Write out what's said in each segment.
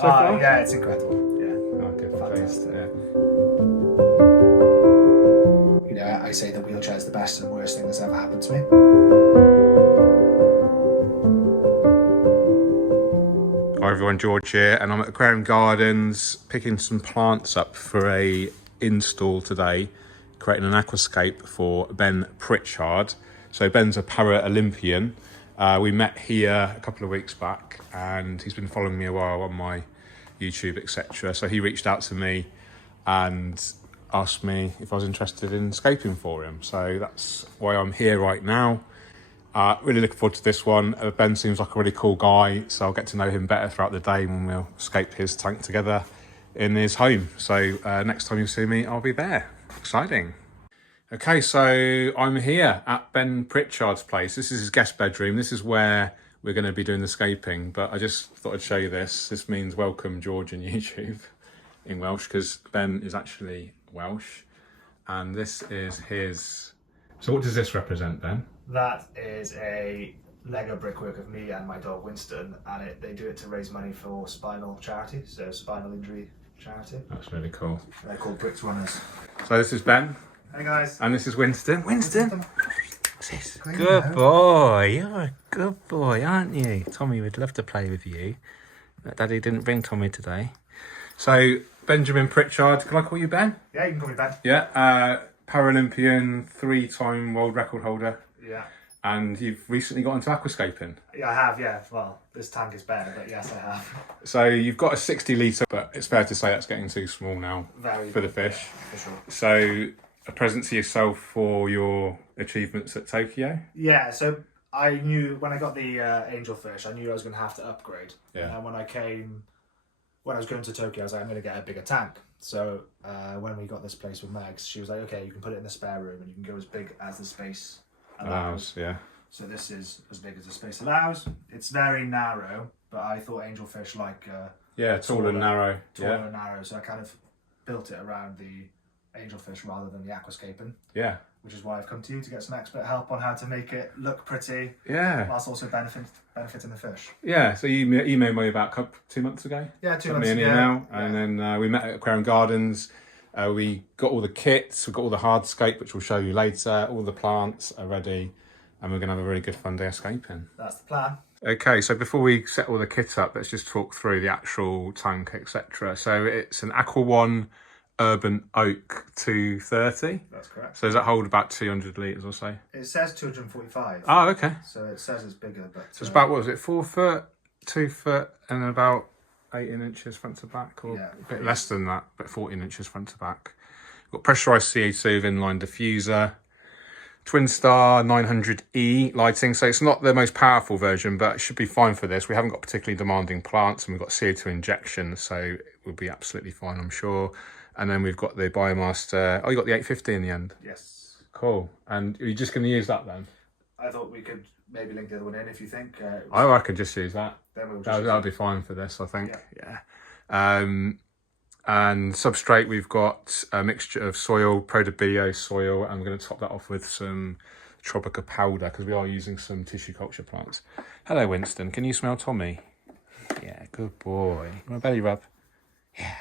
so far? Yeah, it's incredible. Yeah. Oh, good. Fantastic. Yeah. You know, I say the wheelchair is the best and worst thing that's ever happened to me. Hi everyone, George here, and I'm at Aquarium Gardens picking some plants up for a install today, creating an aquascape for Ben Pritchard. So Ben's a Paralympian. We met here a couple of weeks back, and he's been following me a while on my YouTube, etc. So he reached out to me and asked me if I was interested in scaping for him. So that's why I'm here right now. Really looking forward to this one. Ben seems like a really cool guy, so I'll get to know him better throughout the day when we'll scape his tank together in his home. So next time you see me, I'll be there. Exciting. Okay, so I'm here at Ben Pritchard's place. This is his guest bedroom. This is where we're going to be doing the scaping, but I just thought I'd show you this. This means welcome George on YouTube in Welsh, because Ben is actually Welsh. And this is his... So what does this represent, Ben? That is a Lego brickwork of me and my dog Winston, and they do it to raise money for spinal charity, so spinal injury charity. That's really cool. They're called Bricks Runners. So this is Ben. Hey guys. And this is Winston. Winston! What's this? Clean Good out. boy. You're a good boy, aren't you? Tommy would love to play with you. But Daddy didn't bring Tommy today. So, Benjamin Pritchard. Can I call you Ben? Yeah, you can call me Ben. Yeah. Paralympian, 3-time world record holder. Yeah. And you've recently got into aquascaping. Yeah, I have, yeah. Well, this tank is better, but yes, I have. So you've got a 60 litre, but it's fair to say that's getting too small now for the fish. Yeah, for sure. So a present to yourself for your achievements at Tokyo. Yeah, so I knew when I got the angelfish, I knew I was going to have to upgrade. Yeah. And when I was going to Tokyo, I was like, I'm going to get a bigger tank. So when we got this place with Megs, she was like, okay, you can put it in the spare room and you can go as big as the space allows. Yeah. So this is as big as the space allows. It's very narrow, but I thought angelfish like tall and narrow. Taller and narrow, so I kind of built it around the angelfish rather than the aquascaping. Yeah. Which is why I've come to you to get some expert help on how to make it look pretty. Yeah. Whilst also benefiting the fish. Yeah. So you emailed me about 2 months ago. Yeah, 2 Sent months me an ago. email, Yeah. and then we met at Aquarium Gardens. We got all the kits. We got all the hardscape, which we'll show you later. All the plants are ready, and we're going to have a really good fun day of scaping. That's the plan. Okay, so before we set all the kit up, let's just talk through the actual tank, etc. So it's an Aqua 1 Urban Oak 230. That's correct. So does that hold about 200 litres or so? It says 245. Oh, okay. So it says it's bigger, but... So it's about, what was it, 4 foot, 2 foot, and about 18 inches front to back, or Yeah, a bit less than that, but 14 inches front to back. We've got pressurised CO2 with inline diffuser, Twinstar 900E lighting. So it's not the most powerful version, but it should be fine for this. We haven't got particularly demanding plants, and we've got CO2 injection, so it will be absolutely fine, I'm sure. And then we've got the BioMaster. Oh, you got the 850 in the end. Yes. Cool. And are you just going to use that then? I thought we could maybe link the other one in if you think. I could just use that. Then we'll just That'll be fine for this, I think. Yeah. And substrate, we've got a mixture of soil, Prodibio soil, and we're going to top that off with some Tropica powder, because we are using some tissue culture plants. Hello, Winston. Can you smell Tommy? Yeah, good boy. You want a belly rub? Yeah.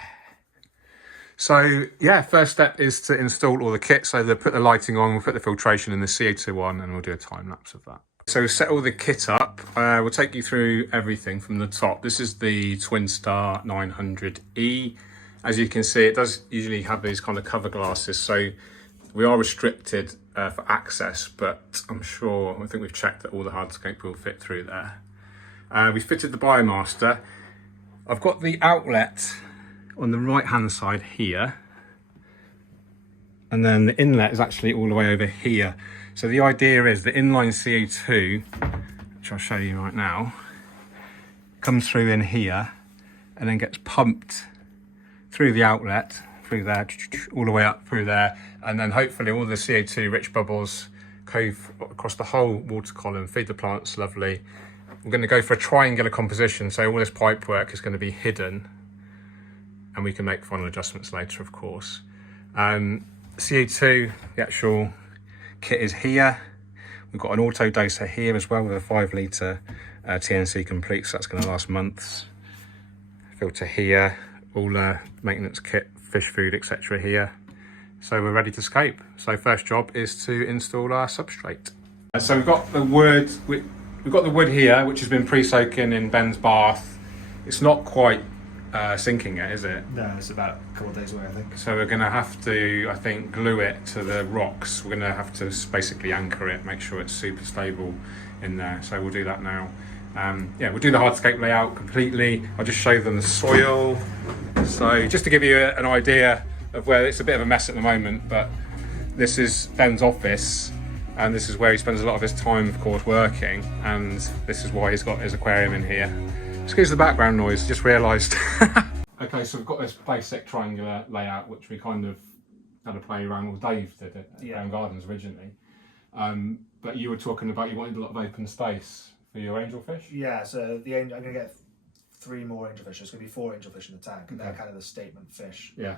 So, yeah, first step is to install all the kit. So they'll put the lighting on, we'll put the filtration and the CO2 on, and we'll do a time lapse of that. So we'll set all the kit up. We'll take you through everything from the top. This is the Twinstar 900E. As you can see, it does usually have these kind of cover glasses. So we are restricted for access, but I think we've checked that all the hardscape will fit through there. We fitted the BioMaster. I've got the outlet on the right hand side here, and then the inlet is actually all the way over here. So the idea is the inline CO2, which I'll show you right now, comes through in here and then gets pumped through the outlet, through there, all the way up through there, and then hopefully all the CO2 rich bubbles go across the whole water column, feed the plants lovely. We're going to go for a triangular composition, so all this pipe work is going to be hidden, and we can make final adjustments later, of course. CO2, the actual kit is here. We've got an auto doser here as well with a 5 litre TNC complete, so that's going to last months. filter here, all maintenance kit, fish food, etc. here. So we're ready to scape. So first job is to install our substrate. So we've got the wood. We've got the wood here, which has been pre-soaking in Ben's bath. It's not quite sinking yet, is it? No, it's about a couple of days away, I think. So we're going to have to, I think, glue it to the rocks. We're going to have to basically anchor it, make sure it's super stable in there. So we'll do that now. Yeah, we'll do the hardscape layout completely. I'll just show them the soil. So just to give you an idea of where it's a bit of a mess at the moment, but this is Ben's office, and this is where he spends a lot of his time, of course, working, and this is why he's got his aquarium in here. Excuse the background noise, just realised. Okay, so we've got this basic triangular layout, which we kind of had a play around with. Dave did it at Brown Gardens originally. But you were talking about you wanted a lot of open space for your angelfish? Yeah, so I'm going to get 3 more angelfish. There's going to be 4 angelfish in the tank, and they're kind of the statement fish. Yeah,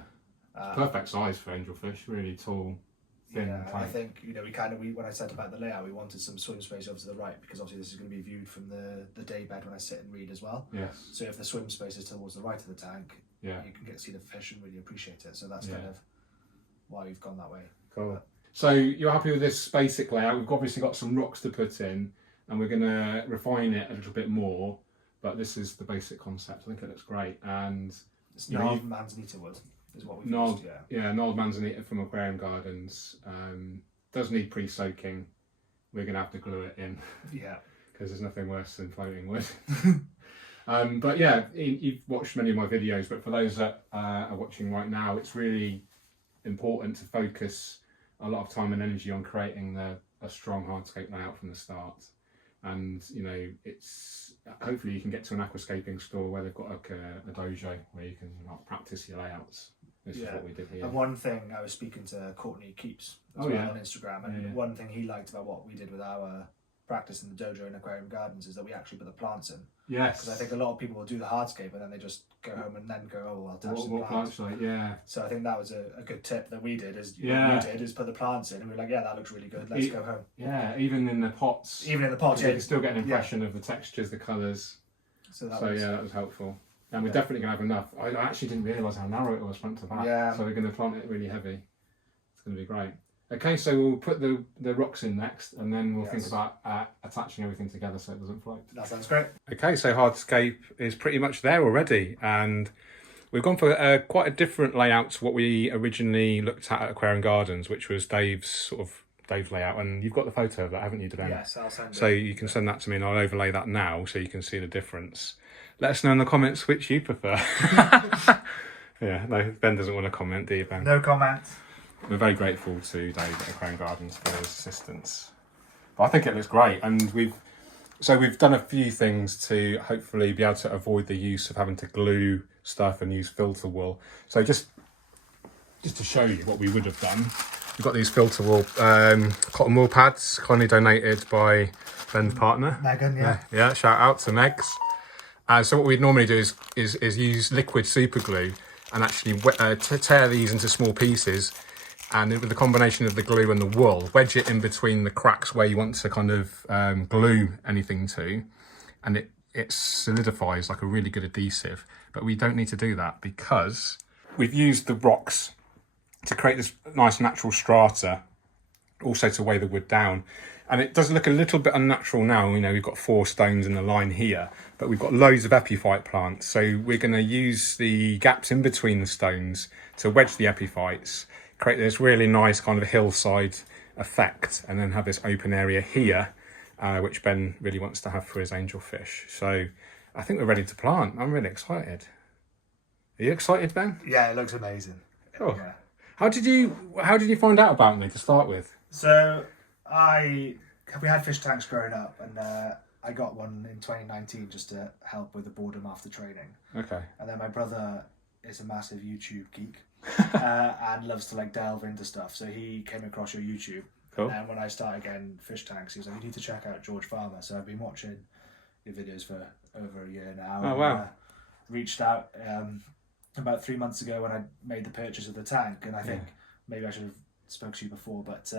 perfect size for angelfish, really tall, thin, yeah, tight. I think, when I said about the layout, we wanted some swim space over to the right, because obviously this is going to be viewed from the day bed when I sit and read as well. Yes. So if the swim space is towards the right of the tank, yeah, you can get to see the fish and really appreciate it. So that's kind of why we've gone that way. Cool. So you're happy with this basic layout? We've obviously got some rocks to put in, and we're going to refine it a little bit more, but this is the basic concept. I think it looks great. And it's gnarled Manzanita wood is what we've used. Yeah, gnarled Manzanita from Aquarium Gardens. Does need pre-soaking. We're going to have to glue it in. Yeah. Because there's nothing worse than floating wood. But yeah, you've watched many of my videos, but for those that are watching right now, it's really important to focus a lot of time and energy on creating a strong hardscape layout from the start. And it's hopefully you can get to an aquascaping store where they've got like a dojo where you can practice your layouts. This is what we did here. And one thing, I was speaking to Courtney Keeps as well on Instagram, and one thing he liked about what we did with our practice in the dojo in Aquarium Gardens is that we actually put the plants in. Yes. Because I think a lot of people will do the hardscape and then they just go home and then go, oh, I'll touch the plants. Yeah. So I think that was a good tip that we did, is put the plants in, and we were like, yeah, that looks really good, let's go home. Yeah, even in the pots. Even in the pots, you can still get an impression of the textures, the colours. So that was helpful. And we're definitely going to have enough. I actually didn't realise how narrow it was front to back. Yeah. So we're going to plant it really heavy. It's going to be great. Okay, so we'll put the rocks in next, and then we'll think about attaching everything together so it doesn't float. That sounds great. Okay, so hardscape is pretty much there already, and we've gone for quite a different layout to what we originally looked at Aquarium Gardens, which was Dave's layout, and you've got the photo of that, haven't you, Dan? Yes, I'll send it. So you can send that to me, and I'll overlay that now so you can see the difference. Let us know in the comments which you prefer. Yeah, no, Ben doesn't want to comment, do you, Ben? No comment. We're very grateful to Dave at Aquarium Gardens for his assistance. But I think it looks great, and we've done a few things to hopefully be able to avoid the use of having to glue stuff and use filter wool. So just to show you what we would have done, we've got these filter wool cotton wool pads, kindly donated by Ben's partner, Megan. Yeah, shout out to Megs. So what we'd normally do is use liquid super glue and actually tear these into small pieces, and with the combination of the glue and the wool, wedge it in between the cracks where you want to kind of glue anything to, and it solidifies like a really good adhesive. But we don't need to do that because we've used the rocks to create this nice natural strata, also to weigh the wood down. And it does look a little bit unnatural now. We've got 4 stones in the line here, but we've got loads of epiphyte plants. So we're going to use the gaps in between the stones to wedge the epiphytes, create this really nice kind of hillside effect, and then have this open area here, which Ben really wants to have for his angelfish. So I think we're ready to plant. I'm really excited. Are you excited, Ben? Yeah, it looks amazing. Cool. Yeah. How did you find out about me to start with? So we had fish tanks growing up, and I got one in 2019 just to help with the boredom after training. Okay. And then my brother is a massive YouTube geek and loves to delve into stuff, so he came across your YouTube. Cool. And when I started getting fish tanks, he was like, you need to check out George Farmer. So I've been watching your videos for over a year now. Oh, wow. Reached out about 3 months ago when I made the purchase of the tank, and I think maybe I should have spoke to you before, but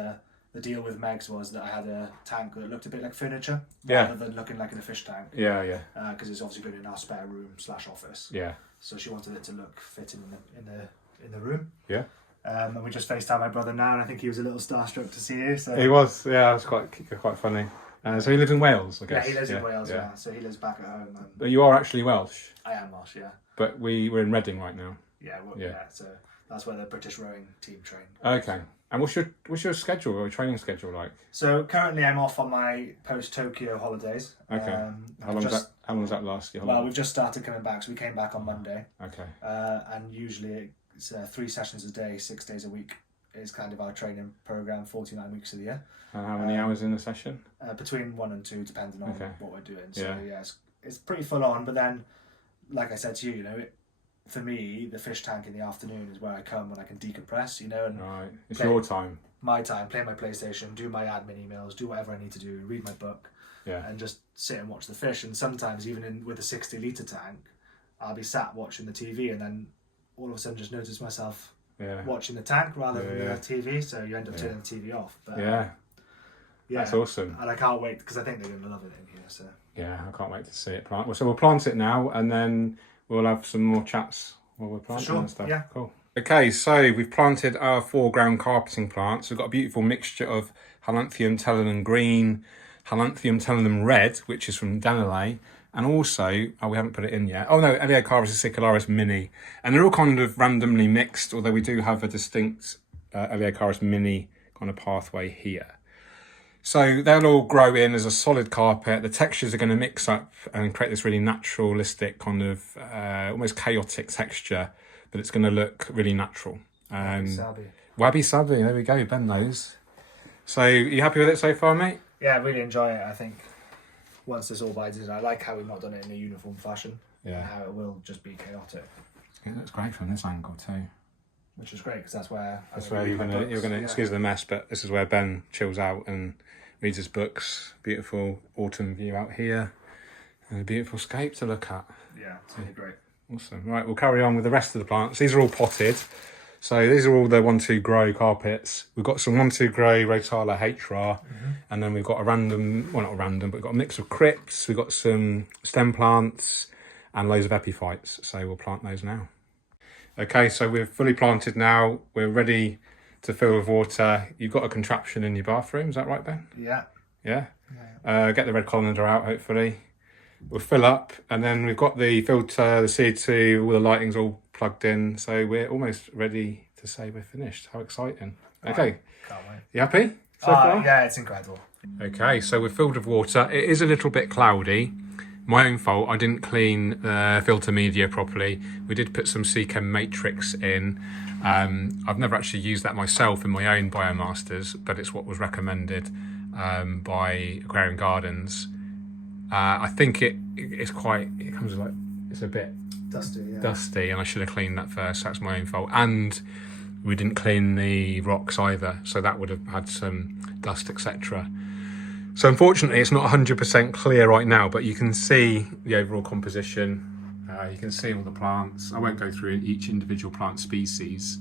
the deal with Megs was that I had a tank that looked a bit like furniture rather than looking like in a fish tank. Yeah. Because it's obviously going in our spare room / office. Yeah. so she wanted it to look fitting in the room. Yeah. And we just FaceTime my brother now, and I think he was a little starstruck to see you. So he was, yeah, it was quite funny. So he lives in Wales, I guess. Yeah, he lives in Wales. Yeah, so he lives back at home. But you are actually Welsh. I am Welsh, yeah. But we're in Reading right now. Yeah, so that's where the British rowing team train. Okay. And what's your schedule or training schedule like? So currently I'm off on my post-Tokyo holidays. Okay. How long does that last? Well, we've just started coming back, so we came back on Monday. Okay. And usually it's 3 sessions a day, 6 days a week is kind of our training program, 49 weeks of the year. And how many hours in the session? Between 1 and 2, depending on what we're doing. So yeah, it's pretty full on. But then, like I said to you, for me, the fish tank in the afternoon is where I come when I can decompress, and right. It's your time. My time, play my PlayStation, do my admin emails, do whatever I need to do, read my book, and just sit and watch the fish. And sometimes even with a 60-litre tank, I'll be sat watching the TV, and then all of a sudden just notice myself watching the tank rather than the TV. So you end up turning the TV off. But, yeah, that's awesome. And I can't wait because I think they're going to love it in here. So yeah, I can't wait to see it plant. So we'll plant it now, and then we'll have some more chats while we're planting and stuff. Yeah, cool. Okay, so we've planted our foreground carpeting plants. We've got a beautiful mixture of Helanthium tenellum green, Helanthium tenellum red, which is from Danelay, and also, we haven't put it in yet. Oh no, Eleocharis acicularis mini. And they're all kind of randomly mixed, although we do have a distinct Eleocharis mini kind of pathway here. So they'll all grow in as a solid carpet. The textures are going to mix up and create this really naturalistic kind of almost chaotic texture, but it's going to look really natural. Wabi Sabi, there we go, Ben knows. So you happy with it so far, mate? Yeah, I really enjoy it. I think once this all bites in, I like how we've not done it in a uniform fashion. Yeah. How it will just be chaotic. It looks great from this angle too. Which is great because that's where you're gonna excuse the mess, but this is where Ben chills out and reads his books. Beautiful autumn view out here, and a beautiful scape to look at. Yeah, it's really great. Awesome. Right, we'll carry on with the rest of the plants. These are all potted. So these are all the 1-2 grow carpets. We've got some 1-2 grow Rotala Hr'a, and then we've got a random, well not random, but we've got a mix of crypts. We've got some stem plants and loads of epiphytes. So we'll plant those now. Okay, so we're fully planted now. We're ready to fill with water. You've got a contraption in your bathroom, is that right, Ben? Yeah. Yeah? Get the red colander out, hopefully. We'll fill up, and then we've got the filter, the CO2, all the lighting's all plugged in, so we're almost ready to say we're finished. How exciting. Okay. Can't wait. You happy so far? Yeah, it's incredible. Okay, so we're filled with water. It is a little bit cloudy. My own fault, I didn't clean the filter media properly. We did put some Seachem matrix in. I've never actually used that myself in my own BioMasters, but it's what was recommended by Aquarium Gardens. I think it comes like, it's a bit dusty, and I should have cleaned that first. That's my own fault. And we didn't clean the rocks either, so that would have had some dust, etc. So unfortunately, it's not 100% clear right now, but you can see the overall composition. You can see all the plants. I won't go through each individual plant species,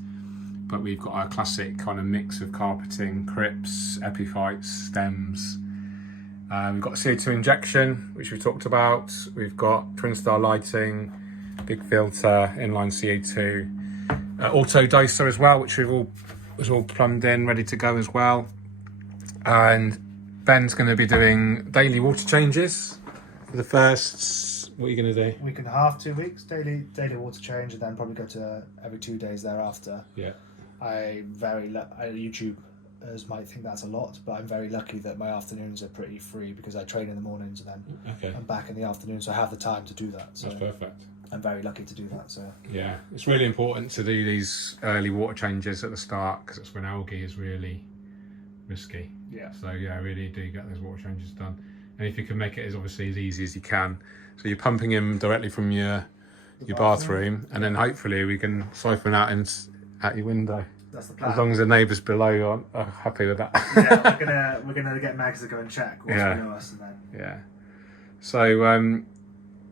but we've got our classic kind of mix of carpeting, crypts, epiphytes, stems. We've got CO2 injection, which we've talked about. We've got Twinstar lighting, big filter, inline CO2, auto doser as well, which was all plumbed in, ready to go as well. And Ben's going to be doing daily water changes for the first. What are you going to do? Week and a half, 2 weeks, daily water change, and then probably go to every 2 days thereafter. Yeah. YouTubers might think that's a lot, but I'm very lucky that my afternoons are pretty free because I train in the mornings and then I'm back in the afternoon, so I have the time to do that. So that's perfect. I'm very lucky to do that. So yeah, it's really important to do these early water changes at the start because it's when algae is really risky. Yeah. So yeah, really do get those water changes done, and if you can make it as obviously as easy as you can, so you're pumping in directly from your bathroom, and then hopefully we can siphon out at your window. That's the plan. As long as the neighbours below are happy with that. Yeah, we're gonna get Mags to go and check once we know us, and then. Yeah. So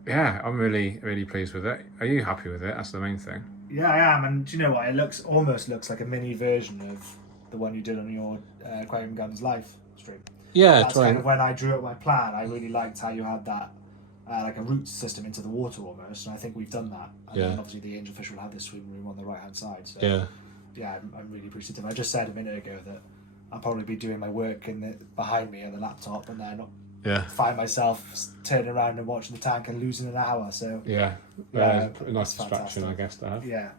yeah, I'm really pleased with it. Are you happy with it? That's the main thing. Yeah, I am, and do you know what? It almost looks like a mini version of the one you did on your Aquarium Gardens live stream. Yeah, that's kind of when I drew up my plan. I really liked how you had that like a root system into the water almost, and I think we've done that. And then obviously the angelfish will have this swim room on the right hand side. So I'm really appreciative. I just said a minute ago that I'll probably be doing my work behind me on the laptop, and then find myself turning around and watching the tank and losing an hour. So a nice distraction, I guess, to have. Yeah.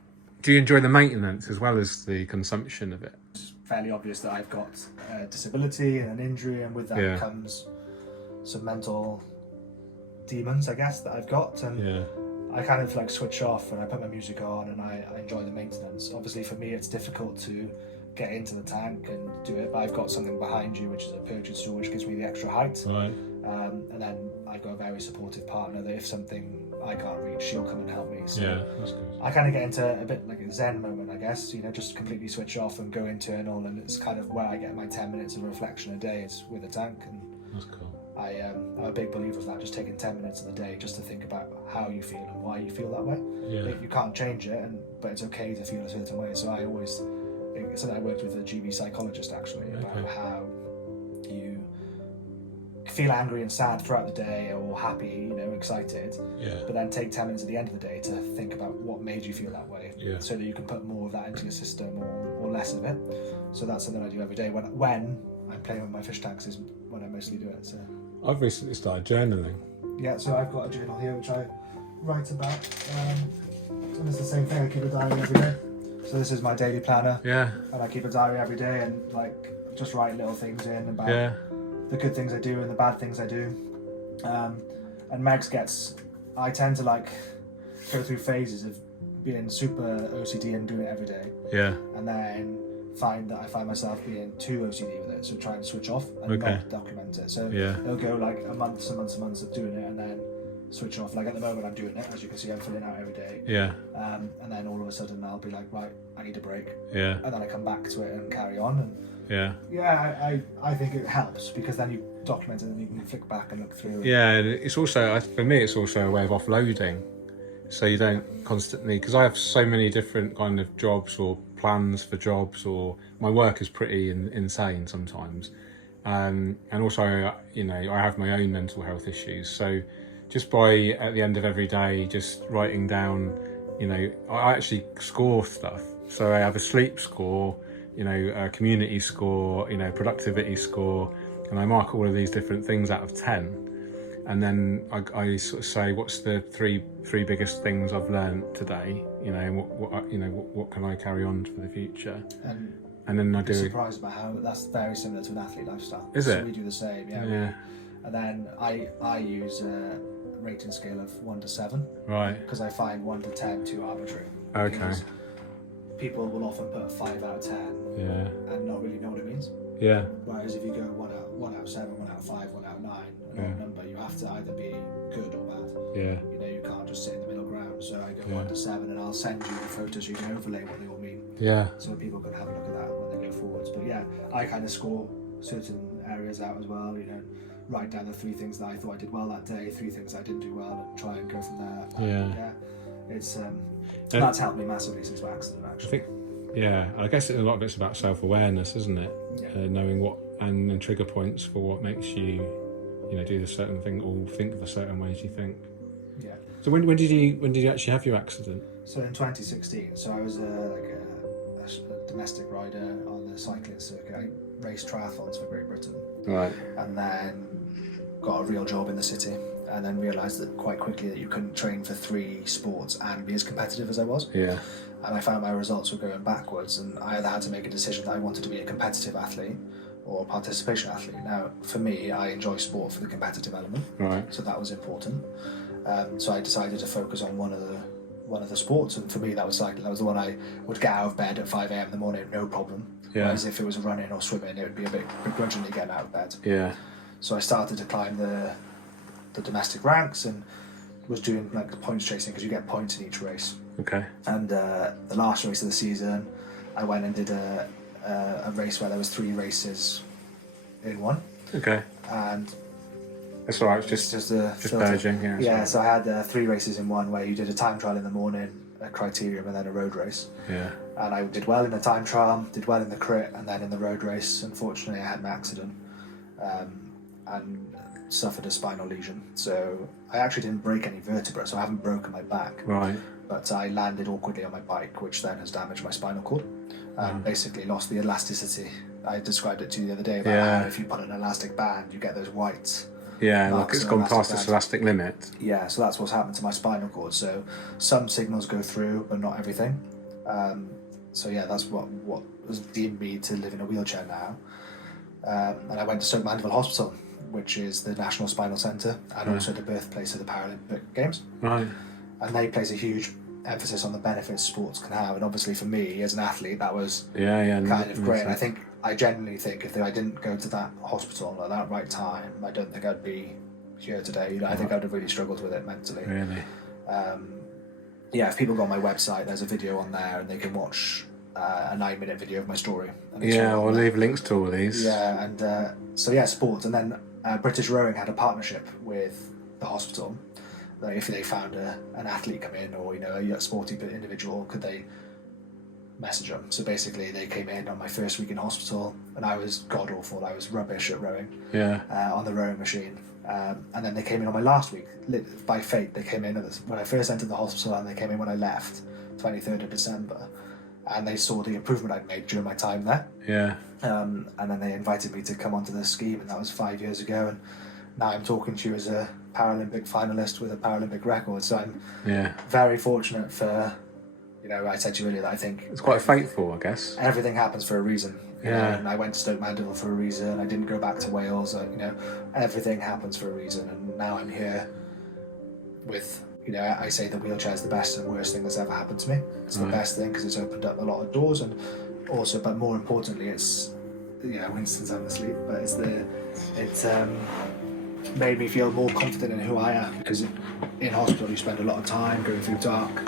Do you enjoy the maintenance as well as the consumption of it? It's fairly obvious that I've got a disability and an injury, and with that comes some mental demons, I guess, that I've got, and I kind of like switch off and I put my music on and I enjoy the maintenance. Obviously for me it's difficult to get into the tank and do it, but I've got something behind you which is a Pritchard stool which gives me the extra height, and then I've got a very supportive partner that if something I can't reach, she'll come and help me. So that's good. I kind of get into a bit like a zen moment, I guess, just completely switch off and go internal, and it's kind of where I get my 10 minutes of reflection a day is with a tank. And that's cool. I'm a big believer of that, just taking 10 minutes of the day just to think about how you feel and why you feel that way. You can't change it, but it's okay to feel a certain way. So I always, it's something I worked with a GB psychologist actually, about how you feel angry and sad throughout the day, or happy, excited, but then take 10 minutes at the end of the day to think about what made you feel that way, so that you can put more of that into your system or less of it. So that's something I do every day when I'm playing with my fish tanks, is when I mostly do it. So I've recently started journaling. Yeah, so I've got a journal here which I write about, and it's the same thing. I keep a diary every day. So this is my daily planner. And I keep a diary every day and just write little things in about the good things I do and the bad things I do. And Megs I tend to go through phases of being super OCD and doing it every day. And then I find myself being too OCD with it, so try and switch off and not document it. So it'll go a months and months and months of doing it and then switch off. Like at the moment I'm doing it, as you can see I'm filling out every day. And then all of a sudden I'll be like, right, I need a break. And then I come back to it and carry on. And I think it helps because then you document it and you can flick back and look through. And it's also, for me, it's also a way of offloading. So you don't constantly, because I have so many different kind of jobs or plans for jobs, or my work is pretty insane sometimes. And also, I have my own mental health issues. So just by, at the end of every day, just writing down, I actually score stuff. So I have a sleep score, a community score, productivity score, and I mark all of these different things out of 10. And then I sort of say, what's the three biggest things I've learned today? What can I carry on for the future? And then I do. I'm surprised about how that's very similar to an athlete lifestyle. Is it? We do the same, and then I use a rating scale of 1 to 7. Right. Because I find 1 to 10 too arbitrary. Okay. Because people will often put 5 out of 10 and not really know what it means. Whereas if you go 1 out of 7, 1 out of 5, 1 out of 9, an odd number, you have to either be good or bad. You can't just sit in the middle ground. So I go 1 to 7, and I'll send you the photos so you can overlay what they all mean. So people can have a look at that when they go forwards. But I kind of score certain areas out as well. Write down the 3 things that I thought I did well that day, 3 things I didn't do well, and try and go from there. It's that's helped me massively since my accident, actually. I guess a lot of it's about self-awareness, isn't it? Knowing what and trigger points for what makes you, do the certain thing or think the certain ways you think. So when did you actually have your accident? So in 2016. So I was a domestic rider on the cycling circuit. I raced triathlons for Great Britain. Right. And then got a real job in the city, and then realised that quite quickly that you couldn't train for 3 sports and be as competitive as I was. And I found my results were going backwards, and I either had to make a decision that I wanted to be a competitive athlete or a participation athlete. Now, for me, I enjoy sport for the competitive element, so that was important. So I decided to focus on one of the sports, and for me that was cycling. That was the one I would get out of bed at 5 a.m. in the morning, no problem. Whereas if it was running or swimming, it would be a bit begrudgingly getting out of bed. So I started to climb the domestic ranks and was doing points chasing, because you get points in each race. And the last race of the season, I went and did a race where there was 3 races in one. And that's all right. It's just purging. So I had 3 races in one, where you did a time trial in the morning, a criterium, and then a road race. And I did well in the time trial, did well in the crit, and then in the road race, unfortunately, I had an accident. And suffered a spinal lesion. So I actually didn't break any vertebrae, so I haven't broken my back. Right. But I landed awkwardly on my bike, which then has damaged my spinal cord. Basically lost the elasticity. I described it to you the other day about how if you put an elastic band, you get those white like it's gone past its elastic limit. Yeah, so that's what's happened to my spinal cord. So some signals go through, but not everything. So yeah, that's what has deemed me to live in a wheelchair now. And I went to Stoke Mandeville Hospital, which is the National Spinal Centre and also the birthplace of the Paralympic Games. Right. And they place a huge emphasis on the benefits sports can have. And obviously for me, as an athlete, that was kind of great. And I genuinely think if I didn't go to that hospital at that right time, I don't think I'd be here today. I think I'd have really struggled with it mentally. Really? If people go on my website, there's a video on there and they can watch a 9-minute video of my story. And we'll leave links to all these. Yeah, and sports. And then British Rowing had a partnership with the hospital. Like if they found an athlete come in or a sporty individual, could they message them? So basically they came in on my first week in hospital and I was god awful. I was rubbish at rowing on the rowing machine. And then they came in on my last week. By fate, they came in when I first entered the hospital and they came in when I left, 23rd of December. And they saw the improvement I'd made during my time there. Yeah. And then they invited me to come onto the scheme, and that was 5 years ago. And now I'm talking to you as a Paralympic finalist with a Paralympic record. So I'm very fortunate for, I said to you earlier that I think it's quite fateful, I guess. Everything happens for a reason. And I went to Stoke Mandeville for a reason. I didn't go back to Wales. Everything happens for a reason. And now I'm here with, I say the wheelchair is the best and worst thing that's ever happened to me. It's the best thing because it's opened up a lot of doors, and also, but more importantly, it's, Winston's having a sleep, but it's made me feel more confident in who I am, because in hospital you spend a lot of time going through dark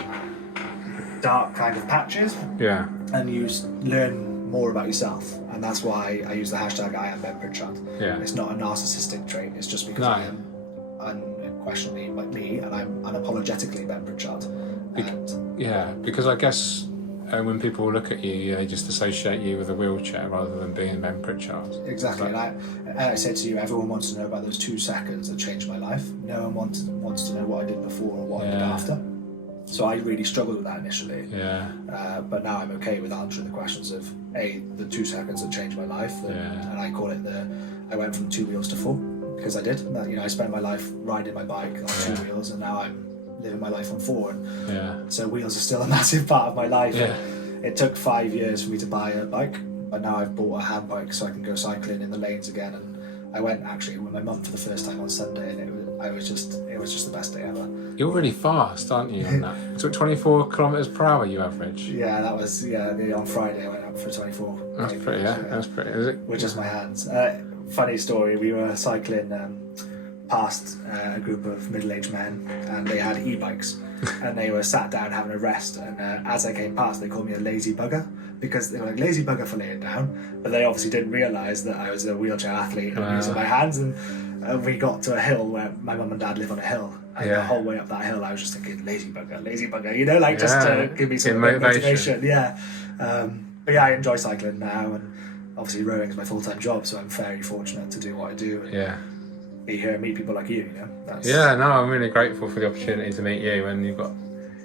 kind of patches. Yeah. And you learn more about yourself, and that's why I use the hashtag I am Ben Pritchard. Yeah. It's not a narcissistic trait, it's just because I am unquestionably me, and I'm unapologetically Ben Pritchard. Because I guess when people look at you, they just associate you with a wheelchair rather than being Ben Pritchard. Exactly, and I said to you, everyone wants to know about those 2 seconds that changed my life. No one wants to know what I did before or what I did after. So I really struggled with that initially. Yeah. But now I'm okay with answering the questions of the 2 seconds that changed my life, and I call it I went from 2 wheels to 4, because I did. I spent my life riding my bike on 2 wheels, and now I'm living my life on 4. And so wheels are still a massive part of my life. Yeah. It took 5 years for me to buy a bike, but now I've bought a hand bike so I can go cycling in the lanes again. And I went actually with my mum for the first time on Sunday, and it was just the best day ever. You're really fast, aren't you, on that? It took 24 kilometres per hour you average. Yeah, that was on Friday I went up for 24. That's pretty, that's pretty. Is it? With just my hands. Funny story, we were cycling past a group of middle-aged men, and they had e-bikes, and they were sat down having a rest, and as I came past they called me a lazy bugger, because they were like, lazy bugger for laying down, but they obviously didn't realise that I was a wheelchair athlete and using my hands. And we got to a hill where my mum and dad live on a hill, and the whole way up that hill I was just thinking, lazy bugger, just to give me some motivation. But I enjoy cycling now, and obviously rowing is my full-time job, so I'm very fortunate to do what I do and be here and meet people like you. I'm really grateful for the opportunity to meet you, and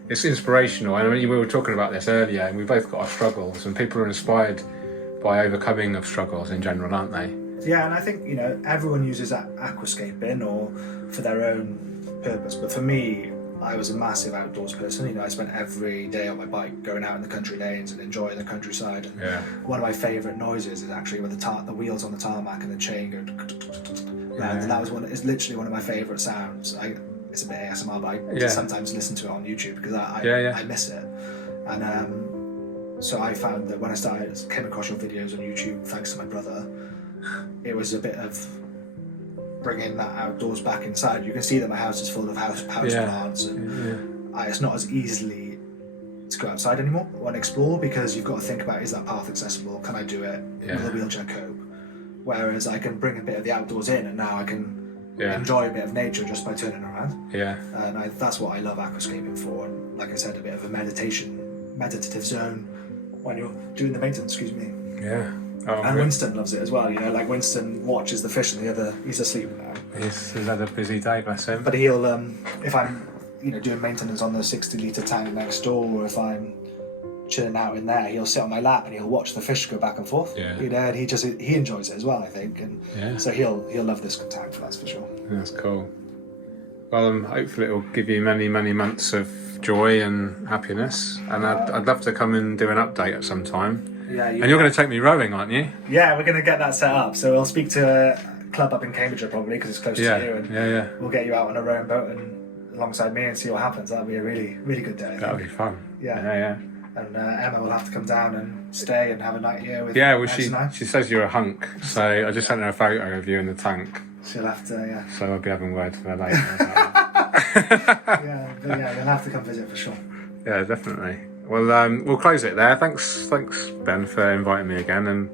it's inspirational. And we were talking about this earlier, and we both got our struggles, and people are inspired by overcoming of struggles in general, aren't they? Yeah, and I think everyone uses aquascaping or for their own purpose, but for me, I was a massive outdoors person. I spent every day on my bike going out in the country lanes and enjoying the countryside. And one of my favourite noises is actually when the wheels on the tarmac and the chain go round. And that was it's literally one of my favourite sounds. It's a bit ASMR, but I sometimes listen to it on YouTube because I miss it. And so I found that when I came across your videos on YouTube, thanks to my brother, it was a bit of bringing that outdoors back inside. You can see that my house is full of house plants, and it's not as easily to go outside anymore and explore, because you've got to think about, is that path accessible? Can I do it? Will a wheelchair cope? Whereas I can bring a bit of the outdoors in, and now I can enjoy a bit of nature just by turning around. And that's what I love aquascaping for. And like I said, a bit of a meditative zone when you're doing the maintenance. Excuse me. Oh, and Winston loves it as well. You know, like Winston watches the fish and he's asleep now. He's had a busy day, bless him. But he'll, if I'm, you know, doing maintenance on the 60-litre tank next door, or if I'm chilling out in there, he'll sit on my lap and he'll watch the fish go back and forth. Yeah. You know, and he enjoys it as well, I think. And so he'll love this tank, that's for sure. That's cool. Well, hopefully it'll give you many, many months of joy and happiness. And I'd love to come and do an update at some time. Yeah. And you're going to take me rowing, aren't you? Yeah, we're going to get that set up. So we'll speak to a club up in Cambridgeshire probably, because it's close to you. And we'll get you out on a rowing boat and alongside me and see what happens. That'll be a really, really good day. That'll be fun. Yeah. And Emma will have to come down and stay and have a night here with she says you're a hunk, so I just sent her a photo of you in the tank. She'll have to, So I'll be having words with her later about that. But they'll have to come visit for sure. Yeah, definitely. Well, we'll close it there. Thanks, Ben, for inviting me again, and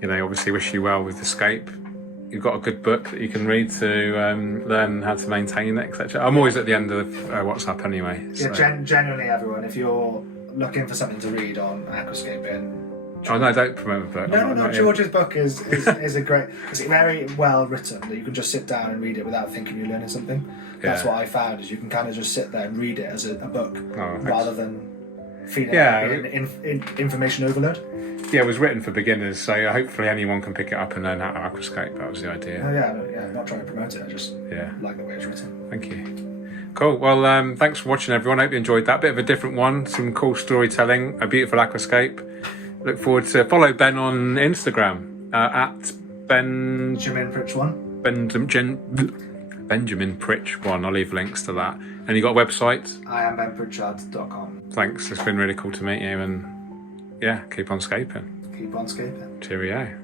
you know, obviously wish you well with Escape. You've got a good book that you can read to learn how to maintain it, etc. I'm always at the end of WhatsApp anyway. So. Yeah, genuinely, everyone, if you're looking for something to read on Aquascape, oh no, don't promote the book. No. George's book is a great. It's very well written that you can just sit down and read it without thinking you're learning something. That's what I found, is you can kind of just sit there and read it as a book rather than feeling information overload. Yeah, it was written for beginners, so hopefully anyone can pick it up and learn how to Aquascape. That was the idea. I'm not trying to promote it. I just like the way it's written. Thank you. Cool. Well, thanks for watching, everyone. Hope you enjoyed that. Bit of a different one. Some cool storytelling. A beautiful Aquascape. Look forward to follow Ben on Instagram at Benjamin Pritch1. Benjamin Pritch1. I'll leave links to that. And you got a website? I am benpritchard.com. Thanks. It's been really cool to meet you, and keep on scaping. Keep on scaping. Cheerio.